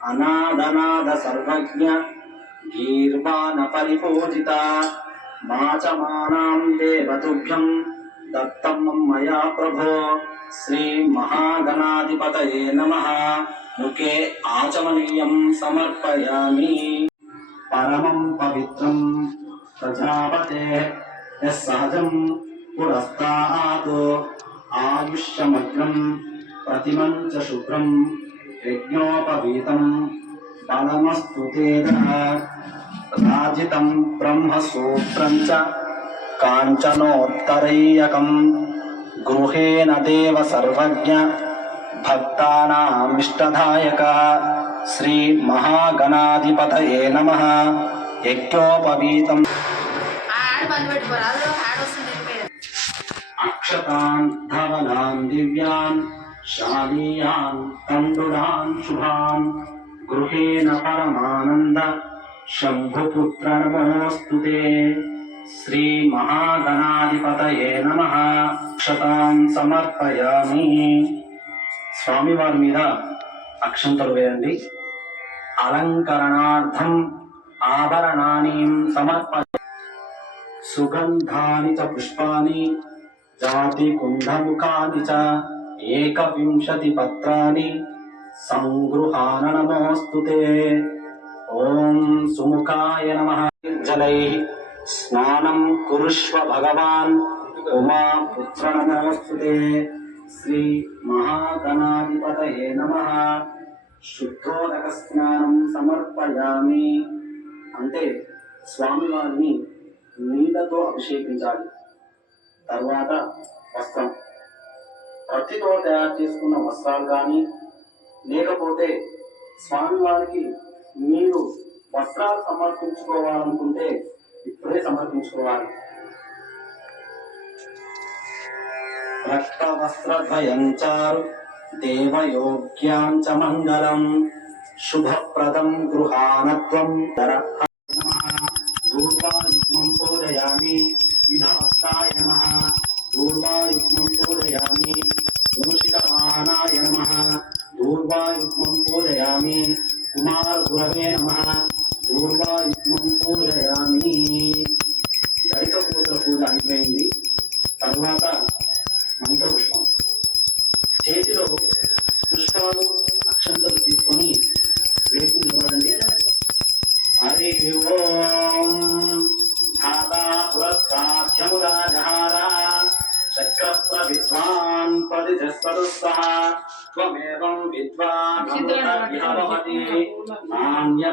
అనాదనాద సర్వజ్ఞ గీర్వాణ పరిపూజిత మాచమానాం దేవతుభ్యం దత్తం మయా ప్రభో శ్రీ మహాగణాధిపతయే నమ ముఖే ఆచమనీయం సమర్పయామి పరమం పవిత్రం ప్రజాపతే యః సహజం పురస్తాత్ ఆయుష్యమగ్రం ప్రతిమం చ శుభ్రం యజ్ఞోపవీతం బలమస్తు రాజితం బ్రహ్మసూత్రం చ కాంచనోత్తరైయకం గృహేణ దేవ సర్వజ్ఞ భక్తానామిష్టదాయక శ్రీ మహాగణాధిపతయే నమ యజ్ఞోపవీతం ఆడ బంద్ పెట్టుకోరు అదో ఆడ వస్తుంది వెళ్ళిపోయారు అక్షతాన్ ధవలాన్ దివ్యాన్ శాలీయాన్ తండుడాన్ శుభాన్ గృహేణ పరమానంద శంభుపుత్ర నమోస్తు శ్రీ మహాగణాధిపతయే నమ అక్షతాన్ సమర్పయామి స్వామివారి మీద అక్షంతలు వేయండి అలంకరణార్థం ఆభరణాన్ని సమర్ప సుగంధాని చ పుష్పాని జాతి కుంభముఖాని చ ఏకవింశతి పత్రాన్ని సంగృహాన నమోస్తు ఓం సుముఖాయ నమ. జలై స్నానం కురుష్వ భగవాన్ ఉమా పుత్ర నమోస్తు శ్రీ మహాగణాధిపతయే నమ. శుద్ధోదక స్నానం సమర్పయామి. అంటే స్వామివారిని నీళ్ళతో అభిషేకించాలి. తర్వాత వస్త్రం. ప్రతితో తయారు చేసుకున్న వస్త్రాలు కానీ లేకపోతే స్వామివారికి మీరు వస్త్రాలు సమర్పించుకోవాలనుకుంటే ఇప్పుడే సమర్పించుకోవాలి. రక్త వస్త్రద్వయం చారు దేవయోగ్యాంచ మంగళం శుభప్రదం గృహానత్వం. పూర్వాయుగ్మం పూజయామి పూర్వాయుగ్మం పూజయామి కుమార గురవే నమ పూర్వాయుగ్మం పూజయామి గరిక పూజ పూజ అయిపోయింది తర్వాత మంత్రపుష్పం. చేతిలో పుష్పాలు అక్షంతలు తీసుకొని వేసి నిలబడండి హరి ఓం ధాతా పురస్కాధ్యమురాజహార చక్ర విద్వాన్ పరిజస్వరుస్తః త్వమేవం విద్వాన్ నాణ్య